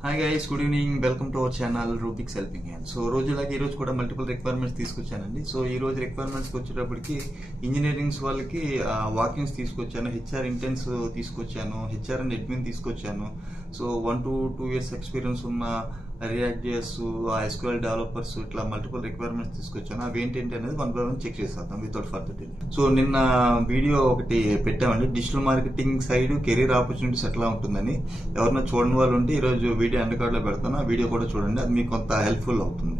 Hi guys, good evening. Welcome to our channel Rubik's Helping Hand. So రోజులాగే ఈ రోజు కూడా multiple requirements తీసుకొచ్చానండి. So ఈ రోజు రిక్వైర్మెంట్స్కి వచ్చేటప్పటికి ఇంజనీరింగ్స్ వాళ్ళకి వాకింగ్స్ తీసుకొచ్చాను, హెచ్ఆర్ ఇంటెన్స్ తీసుకొచ్చాను, హెచ్ఆర్ అండ్ అడ్మిన్ తీసుకొచ్చాను. సో 1 to 2 years ఎక్స్పీరియన్స్ ఉన్న రియాక్ట్ జేఎస్, SQL డెవలపర్స్ ఇట్లా మల్టిపుల్ రిక్వైర్మెంట్స్ తీసుకొచ్చాను. అవి ఏంటి అనేది 1 by 1 చెక్ చేసేద్దాం వితౌట్ ఫర్దర్ డిలే. సో నిన్న వీడియో ఒకటి పెట్టామండి, digital marketing side career opportunities ఎట్లా ఉంటుందని. ఎవరైనా చూడని వాళ్ళు ఉంటే ఈరోజు వీడియో ఎండ్ కార్డ్ లో పెడతాను, ఆ వీడియో కూడా చూడండి, అది మీకు కొంత హెల్ప్ఫుల్ అవుతుంది.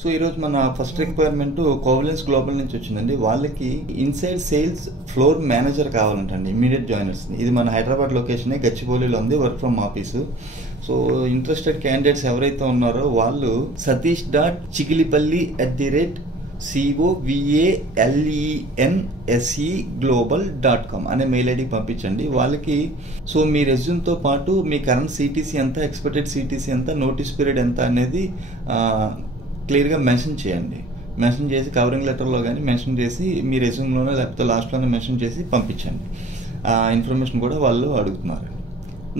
సో ఈరోజు మన ఫస్ట్ రిక్వైర్మెంట్ కోవలెన్స్ గ్లోబల్ నుంచి వచ్చిందండి. వాళ్ళకి ఇన్సైడ్ సేల్స్ ఫ్లోర్ మేనేజర్ కావాలంటండి, ఇమీడియట్ జాయినర్స్. ఇది మన హైదరాబాద్ లొకేషన్, గచ్చిబౌలిలో ఉంది, work from office. So interested candidates ఎవరైతే ఉన్నారో వాళ్ళు satish.chiglipalli@covalenseglobal.com అనే మెయిల్ ఐడికి పంపించండి వాళ్ళకి. సో మీ రెజ్యూమ్తో పాటు మీ కరెంట్ సిటీసీ ఎంత, ఎక్స్పెక్టెడ్ సిటీసీ ఎంత, నోటీస్ పీరియడ్ ఎంత అనేది క్లియర్గా మెన్షన్ చేయండి. మెన్షన్ చేసి కవరింగ్ లెటర్లో కానీ మెన్షన్ చేసి మీ రెజ్యూమ్లోనే లేకపోతే లాస్ట్లోనే మెన్షన్ చేసి పంపించండి. ఆ ఇన్ఫర్మేషన్ కూడా వాళ్ళు అడుగుతున్నారు.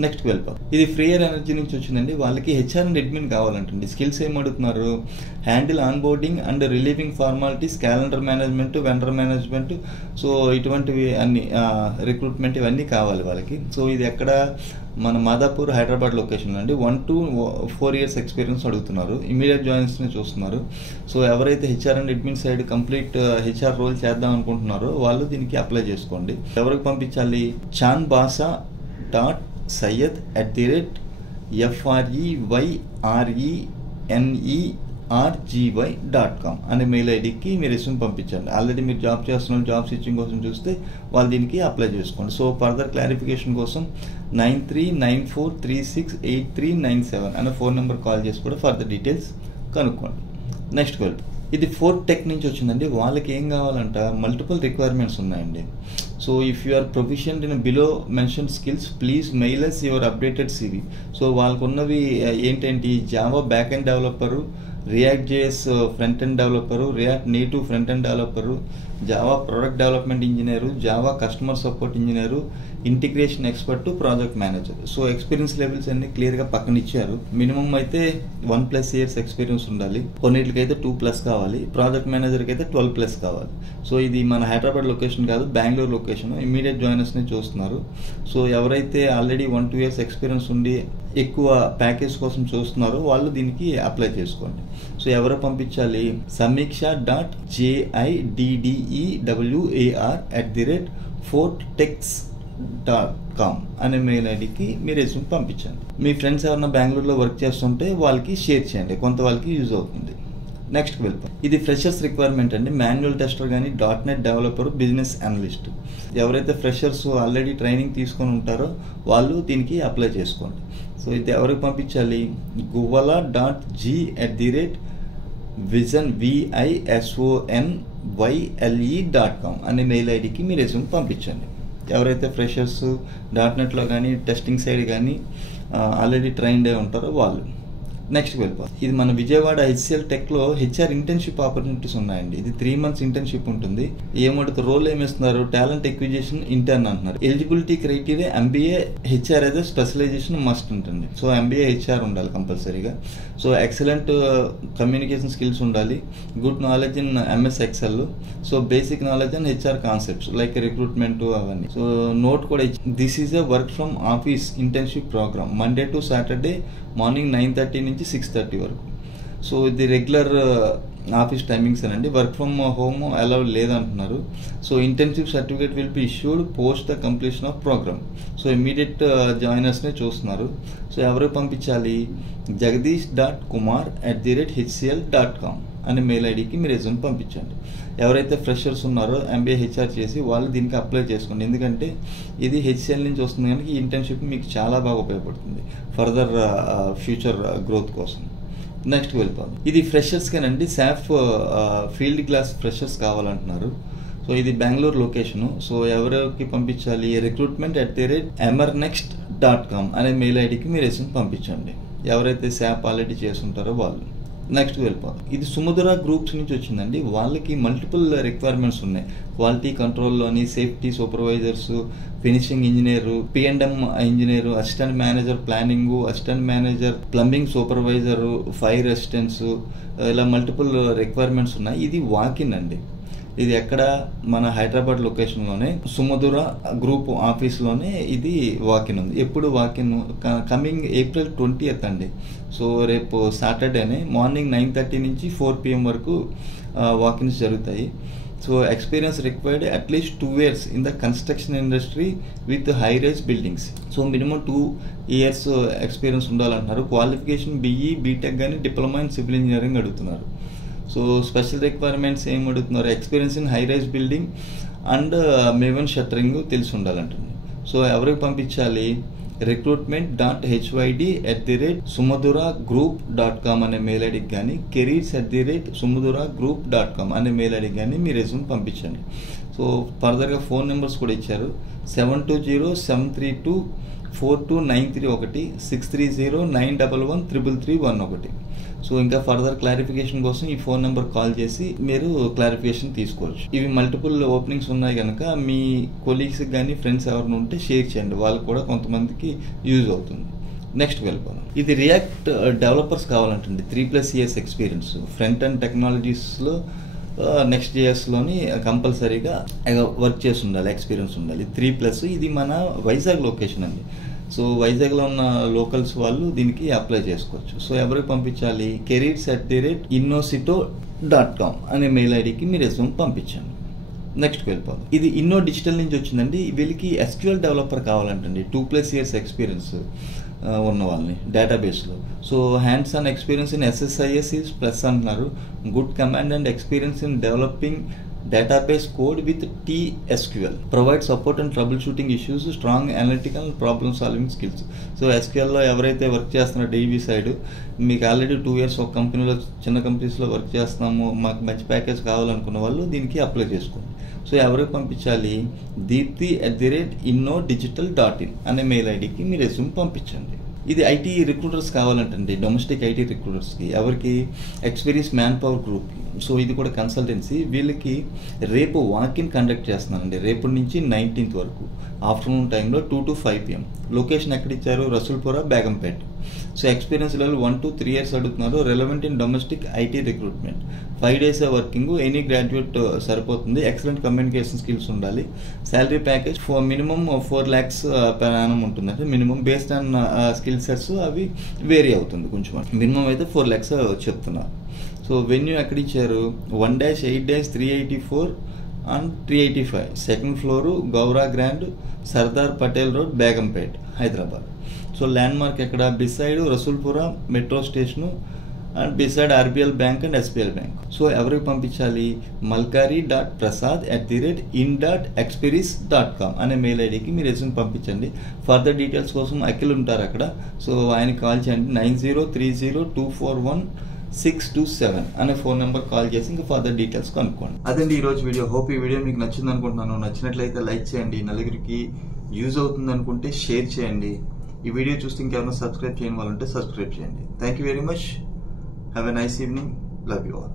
నెక్స్ట్ వెళ్ళిపోతాం. ఇది ఫ్రీయర్ ఎనర్జీ నుంచి వచ్చిందండి. వాళ్ళకి హెచ్ఆర్ అండ్ అడ్మిన్ కావాలంటండి. స్కిల్స్ ఏం అడుగుతున్నారు? Handle onboarding and relieving formalities, calendar management, vendor management, so ఇటువంటివి అన్ని, రిక్రూట్మెంట్ ఇవన్నీ కావాలి వాళ్ళకి. సో ఇది ఎక్కడ? మన మాదాపూర్ హైదరాబాద్ లొకేషన్ అండి. 1 to 4 years ఎక్స్పీరియన్స్ అడుగుతున్నారు. ఇమీడియట్ జాయిన్స్ని చూస్తున్నారు. సో ఎవరైతే HR and admin side complete HR role చేద్దాం అనుకుంటున్నారో వాళ్ళు దీనికి అప్లై చేసుకోండి. ఎవరికి పంపించాలి? chanbasa.syed@freynergy.com అనే మెయిల్ ఐడికి మీరు రెస్యూమ్ పంపించండి. ఆల్రెడీ మీరు జాబ్ చేస్తున్న జాబ్ స్విచ్చింగ్ కోసం చూస్తే వాళ్ళు దీనికి అప్లై చేసుకోండి. సో ఫర్దర్ క్లారిఫికేషన్ కోసం 9394368397 అనే ఫోన్ నెంబర్ కాల్ చేసి కూడా ఫర్దర్ డీటెయిల్స్ కనుక్కోండి. నెక్స్ట్ వెళ్తాం. ఇది ఫోర్త్ టెక్ నుంచి వచ్చిందండి. వాళ్ళకి ఏం కావాలంట? మల్టిపుల్ రిక్వైర్మెంట్స్ ఉన్నాయండి. So if you are proficient in below mention skills please mail us your updated CV. So వాళ్ళకు ఉన్నవి ఏంటంటే Java back end developer, React JS front end developer, React Native front end developer, Java product development engineer, Java customer support engineer, integration expert, project manager. So experience levels అన్ని క్లియర్గా పక్కన ఇచ్చారు. Minimum అయితే 1+ years experience ఉండాలి, కొన్నిటికైతే 2+ కావాలి, project మేనేజర్కి అయితే 12+ కావాలి. సో ఇది మన హైదరాబాద్ లొకేషన్ కాదు, బెంగళూరు లొకేషన్. ఇమీడియట్ జాయినర్స్ని చూస్తున్నారు. సో ఎవరైతే ఆల్రెడీ 1-2 years ఎక్స్పీరియన్స్ ఉండి ఎక్కువ ప్యాకేజ్ కోసం చూస్తున్నారో వాళ్ళు దీనికి అప్లై చేసుకోండి. సో ఎవరు పంపించాలి? samiksha.jidewar@fortex.com అనే మెయిల్ ఐడికి మీరు రెజ్యూమ్ పంపించండి. మీ ఫ్రెండ్స్ ఎవరైనా బెంగళూరులో వర్క్ చేస్తుంటే వాళ్ళకి షేర్ చేయండి, కొంత వాళ్ళకి యూజ్ అవుతుంది. నెక్స్ట్ వెళ్ళిపోయి. ఇది ఫ్రెషర్స్ రిక్వైర్మెంట్ అండి. మాన్యువల్ టెస్టర్ కానీ, .NET డెవలపర్, బిజినెస్ అనలిస్ట్. ఎవరైతే ఫ్రెషర్స్ ఆల్రెడీ ట్రైనింగ్ తీసుకొని ఉంటారో వాళ్ళు దీనికి అప్లై చేసుకోండి. సో ఇది ఎవరికి పంపించాలి? guvala.g@visonyle.com అనే మెయిల్ ఐడికి మీ రెజ్యూమ్ పంపించండి. ఎవరైతే ఫ్రెషర్స్ .NETలో కానీ టెస్టింగ్ సైడ్ కానీ ఆల్రెడీ ట్రైన్డ్ అయి ఉంటారో వాళ్ళు. నెక్స్ట్ వెళ్ళిపోతాం. ఇది మన విజయవాడ HCL టెక్లో హెచ్ఆర్ ఇంటర్న్షిప్ ఆపర్చునిటీస్ ఉన్నాయండి. ఇది 3 months ఇంటర్న్షిప్ ఉంటుంది. ఏమంటే రోల్ ఏమిస్తున్నారు? టాలెంట్ ఎక్విజిషన్ ఇంటర్న్ అంటున్నారు. Eligibility criteria MBA HR as specialization must ఉంటుంది. సో MBA HR ఉండాలి కంపల్సరీగా. సో ఎక్సలెంట్ కమ్యూనికేషన్ స్కిల్స్ ఉండాలి, good knowledge in MS Excel, so basic knowledge and HR concepts like recruitment అవన్నీ. So note కూడా this is a work from office internship programme, Monday to Saturday morning 9:30 నుంచి 6:30 వరకు. So ఇది regular office timings అనండి. Work from home allow లేదంటున్నారు. So internship certificate will be issued post the completion of programme. So immediate జాయినర్స్ని చూస్తున్నారు. So ఎవరికి పంపించాలి? jagdish.kumar@hcl.com అనే మెయిల్ ఐడికి మీరు రెజ్యూమ్ పంపించండి. ఎవరైతే ఫ్రెషర్స్ ఉన్నారో MBA HR చేసి వాళ్ళు దీనికి అప్లై చేసుకోండి. ఎందుకంటే ఇది HCL నుంచి వస్తుంది కనుక ఈ ఇంటర్న్షిప్ మీకు చాలా బాగా ఉపయోగపడుతుంది ఫర్దర్ ఫ్యూచర్ గ్రోత్ కోసం. నెక్స్ట్ వెళ్ళిపోతాం. ఇది ఫ్రెషర్స్కేనండి. SAF ఫీల్డ్ క్లాస్ ఫ్రెషర్స్ కావాలంటున్నారు. సో ఇది బెంగళూరు లొకేషను. సో ఎవరికి పంపించాలి? recruitment@emernext.com అనే మెయిల్ ఐడికి మీరు రెజ్యూమ్ పంపించండి. ఎవరైతే SAP ఆల్రెడీ చేస్తుంటారో వాళ్ళు. నెక్స్ట్ వెళ్ళిపోతాం. ఇది సుమధుర గ్రూప్స్ నుంచి వచ్చిందండి. వాళ్ళకి మల్టిపుల్ రిక్వైర్మెంట్స్ ఉన్నాయి. క్వాలిటీ కంట్రోల్లోని safety supervisors, finishing engineer, P&M engineer, assistant manager planning, assistant manager plumbing supervisor, fire assistants, ఇలా మల్టిపుల్ రిక్వైర్మెంట్స్ ఉన్నాయి. ఇది వాకిన్ అండి. ఇది ఎక్కడ మన హైదరాబాద్ లొకేషన్లోనే సుమధుర గ్రూప్ ఆఫీస్లోనే ఇది వాకిన్ ఉంది. ఎప్పుడు వాకిన్? కమింగ్ April 20th అండి. సో రేపు సాటర్డేనే మార్నింగ్ 9:30 నుంచి 4 PM వరకు వాకిన్స్ జరుగుతాయి. So experience required at least 2 years in the construction industry with high rise buildings. So minimum 2 years experience ఉండాలంటున్నారు. క్వాలిఫికేషన్ BE, బీటెక్ కానీ డిప్లొమా ఇన్ సివిల్ ఇంజనీరింగ్ అడుగుతున్నారు. So special requirements ఏం అడుగుతున్నారు? Experience in high rise building and Mivan shuttering తెలిసి ఉండాలంటుంది. So ఎవరికి పంపించాలి? recruitment.hyd@sumadhuragroup.com అనే మెయిల్ ఐడికి కానీ careers@sumadhuragroup.com అనే మెయిల్ ఐడికి కానీ మీ రెజ్యూమ్ పంపించండి. సో ఫర్దర్గా ఫోన్ నెంబర్స్ కూడా ఇచ్చారు. 7207324293 ఒకటి, 63091113331. సో ఇంకా ఫర్దర్ క్లారిఫికేషన్ కోసం ఈ ఫోన్ నెంబర్ కాల్ చేసి మీరు క్లారిఫికేషన్ తీసుకోవచ్చు. ఇవి మల్టిపుల్ ఓపెనింగ్స్ ఉన్నాయి కనుక మీ కొలీగ్స్కి కానీ ఫ్రెండ్స్ ఎవరైనా ఉంటే షేర్ చేయండి, వాళ్ళకి కూడా కొంతమందికి యూజ్ అవుతుంది. నెక్స్ట్ వెళ్ళిపోదాం. ఇది రియాక్ట్ డెవలపర్స్ కావాలంటుంది. 3+ years ఎక్స్పీరియన్స్ ఫ్రంట్ అండ్ టెక్నాలజీస్లో నెక్స్ట్ JSలోని కంపల్సరీగా వర్క్ చేసి ఉండాలి, ఎక్స్పీరియన్స్ ఉండాలి. 3+. ఇది మన వైజాగ్ లొకేషన్ అండి. సో వైజాగ్లో ఉన్న లోకల్స్ వాళ్ళు దీనికి అప్లై చేసుకోవచ్చు. సో ఎవరికి పంపించాలి? careers@innosito.com అనే మెయిల్ ఐడికి మీ రెజ్యూమ్ పంపించండి. నెక్స్ట్ వెళ్ళిపోదాం. ఇది ఇన్నో డిజిటల్ నుంచి వచ్చిందండి. వీళ్ళకి SQL డెవలపర్ కావాలంటండి. 2+ years ఎక్స్పీరియన్స్ ఉన్న వాళ్ళని డేటాబేస్లో. So hands on experience in SSIS is plus అంటున్నారు. Good command and experience in developing database code with TSQL. Provide support and troubleshooting issues, strong analytical and problem solving skills. So SQLలో ఎవరైతే work చేస్తున్నారో DB side, మీకు already 2 years ఒక కంపెనీలో, చిన్న కంపెనీస్లో work చేస్తున్నాము, మాకు మంచి ప్యాకేజ్ కావాలనుకున్న వాళ్ళు దీనికి అప్లై చేసుకోండి. సో ఎవరికి పంపించాలి? deepthi@innodigital.in అనే మెయిల్ ఐడికి మీ రెజ్యూమ్ పంపించండి. ఇది IT రిక్రూటర్స్ కావాలంటండి, డొమెస్టిక్ IT రిక్రూటర్స్కి. ఎవరికి? ఎక్స్పీరియన్స్ మ్యాన్ పవర్ గ్రూప్కి. సో ఇది కూడా కన్సల్టెన్సీ. వీళ్ళకి రేపు వాకిన్ కండక్ట్ చేస్తున్నానండి. రేపటి నుంచి 19th వరకు ఆఫ్టర్నూన్ టైంలో 2 to 5 PM. లొకేషన్ ఎక్కడ ఇచ్చారు? Rasoolpura, Begumpet. So experience level 1 to 3 years అడుగుతున్నారు. Relevant in domestic IT recruitment. 5 days working. Any graduate సరిపోతుంది. ఎక్సలెంట్ కమ్యూనికేషన్ స్కిల్స్ ఉండాలి. Salary package minimum 4 lakhs per annum ఉంటుందంటే minimum. Based on skill sets అవి vary అవుతుంది కొంచెం. Minimum అయితే 4 lakhs చెప్తున్నారు. So venue ఎక్కడ ఇచ్చారు? 1-8-384 and 385. Second floor, Gowra Grand, Sardar Patel road, Begumpet, Hyderabad. So landmark ఎక్కడ? Beside Rasoolpura metro station and beside RBL bank and SBL bank. So ఎవరికి పంపించాలి? malkari.prasad@in.experience.com అనే మెయిల్ ఐడికి మీ రెజ్యూమ్ పంపించండి. ఫర్దర్ డీటెయిల్స్ కోసం అఖిల్ ఉంటారు అక్కడ. సో ఆయనకి కాల్ చేయండి. 9030241627 అనే ఫోన్ నెంబర్ కాల్ చేసి ఇంకా ఫర్దర్ డీటెయిల్స్ కనుక్కోండి. అదండి ఈరోజు వీడియో. హోప్ ఈ వీడియో మీకు నచ్చింది అనుకుంటున్నాను. నచ్చినట్లయితే లైక్ చేయండి. నలుగురికి యూజ్ అవుతుంది అనుకుంటే షేర్ చేయండి. ఈ వీడియో చూస్తే ఇంకెవరైనా సబ్స్క్రైబ్ చేయని వాళ్ళంటే సబ్స్క్రైబ్ చేయండి. Thank you very much. Have a nice evening. Love you all.